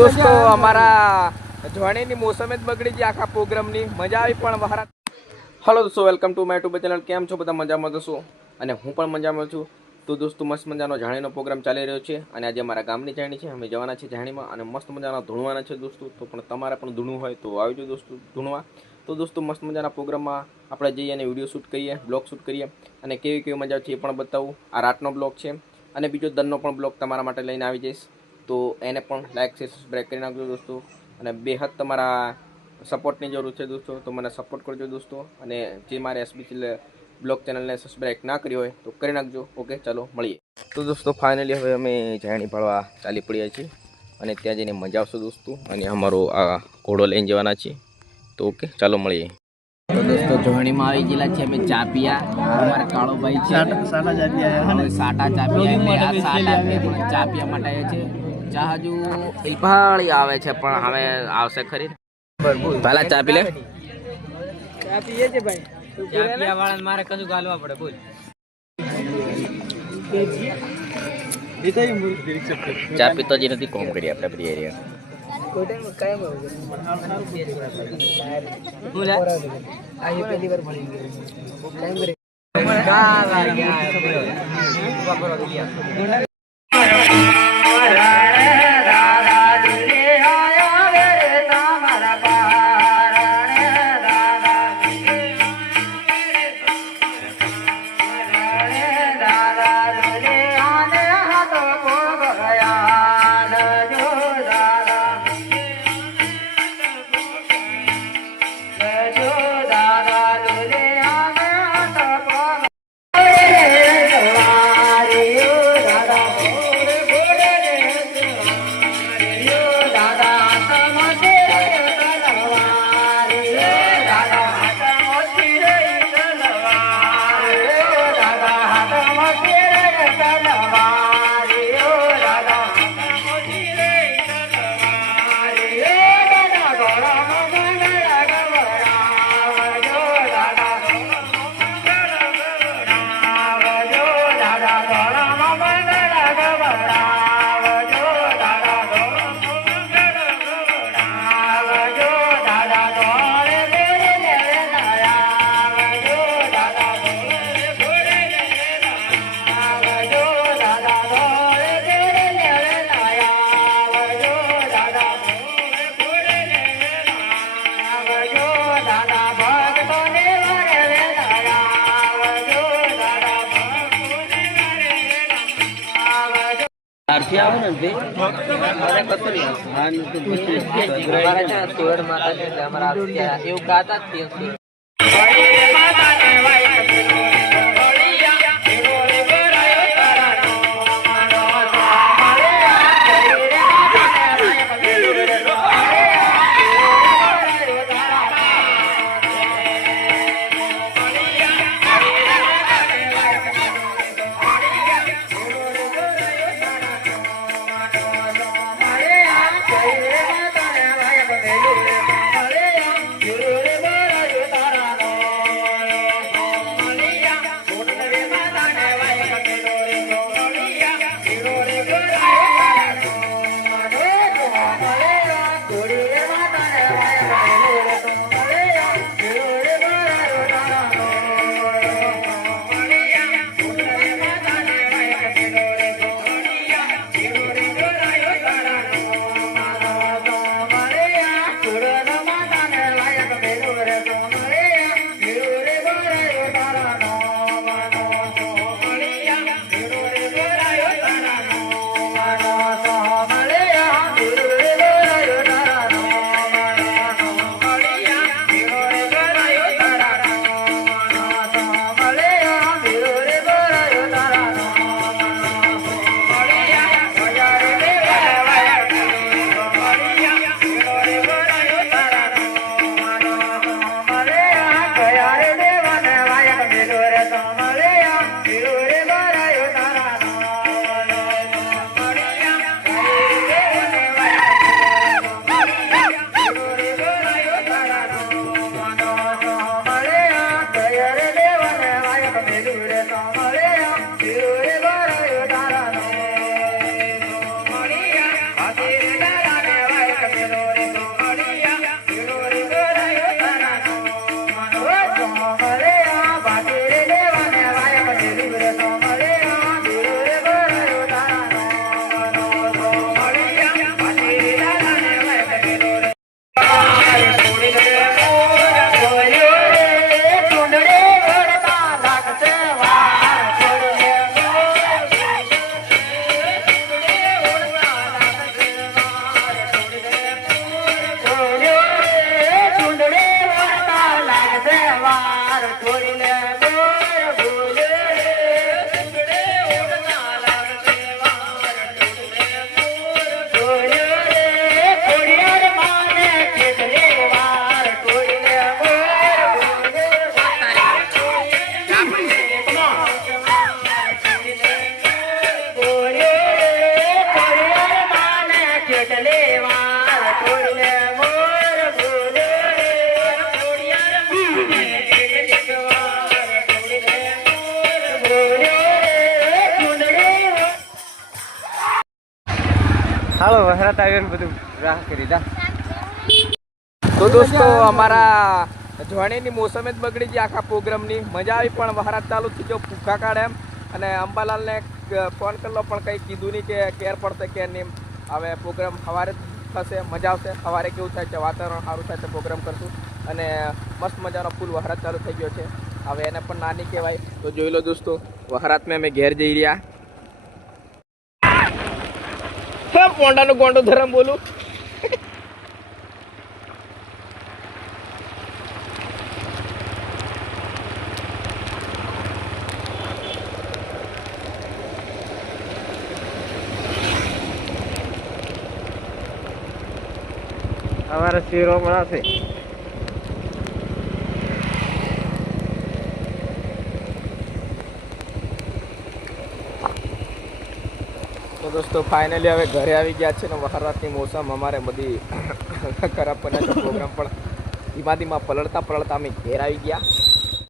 દોસ્તો, અમારા જોણીની મોસમે જ બગડી ગઈ આખા પ્રોગ્રામની. મજા આવી પણ વહારા. હલો દોસ્તો welcome to my YouTube channel કેમ છો? બધા મજામાં દોસ્તો અને હું પણ મજામાં છું. તો દોસ્તો, મસ્ત મજાનો જાણીનો પ્રોગ્રામ ચાલી રહ્યો છે. અને આજે અમારા ગામની જાણી છે. અમે જવાના છે જાણીમાં અને મસ્ત મજાના ધૂણવાના છે દોસ્તો. તો પણ તમારે પણ ધૂણવું હોય તો આવજો દોસ્તો, ધૂણવા. તો દોસ્તો, મસ્ત મજાના પ્રોગ્રામમાં આપણે જઈએ અને વીડિયો શૂટ કરીએ, બ્લોગ શૂટ કરીએ. અને કેવી કેવી મજા છે એ પણ બતાવું. આ રાતનો બ્લોગ છે. અને બીજો દનનો પણ બ્લોગ તમારા માટે લઈને આવી જઈશ. તો એને પણ લાઈક છે સબસ્ક્રાઈબ કરી નાખજો દોસ્તો. અને બેહદ તમારા સપોર્ટની જરૂર છે દોસ્તો તો મને સપોર્ટ કરજો દોસ્તો. અને જે મારે એસબીસી બ્લોગ ચેનલને સબસ્ક્રાઈબ ના કરી હોય તો કરી નાખજો. ઓકે ચાલો મળીએ. તો દોસ્તો ફાઇનલી હવે અમે જાણી પાડવા ચાલી પડ્યા છીએ. અને ત્યાં જઈને મજા આવશે દોસ્તો. અને અમારો આ ઘોડો લઈને જવાના છીએ. તો ઓકે ચાલો મળીએ. તો દોસ્તો જોહણીમાં આવી ગયેલા છે અમે ચાપિયા. અમારે કાળો અમારા કાળોભાઈ છે. સાટા ચાપિયા એટલે આ સાટા છે પણ ચા પીવા માટે આવ્યા છે ચા હજુ ઇફાળી આવે છે પણ હવે આવશે ખરી. પહેલા ચા પી લે. ચા પીએ છે ભાઈ. ચા પીવા વાળાને મારે કશું ગાલવા પડે બોલ. ચા પીતો જ નથી કોમ કરી આપણે પ્રિય રહ્યા અમારા છે ને હાલો વહરાત આવ્યો બધું રાહ કરી દા તો દોસ્તો, અમારા ધ્વણીની મોસમ જ બગડી ગઈ આખા પ્રોગ્રામની. મજા આવી, પણ વહરાત ચાલુ થઈ ગયો, ભૂખા કાઢે એમ. અને અંબાલાલને ફોન કરલો, પણ કંઈ કીધું નહીં કે કેર પડશે કે નહીં હવે પ્રોગ્રામ સવારે થશે, મજા આવશે. સવારે કેવું થાય છે? વાતાવરણ સારું થાય છે પ્રોગ્રામ કરશું. અને મસ્ત મજાનો ફૂલ વહરાત ચાલુ થઈ ગયો છે. હવે એને પણ નાની કહેવાય. તો જોઈ લો દોસ્તો, વહરાતમાં અમે ઘેર જઈ રહ્યા. પોંડાનું ગોંડો ધરમ બોલું. અમારા શીરો મળશે તો દોસ્તો ફાઇનલી હવે ઘરે આવી ગયા છે ને વહારાતની મોસમ અમારે બધી ખરાબ બન્યા પ્રોગ્રામ પણ. ધીમા ધીમા પલળતા પલળતા અમે ઘેર આવી ગયા.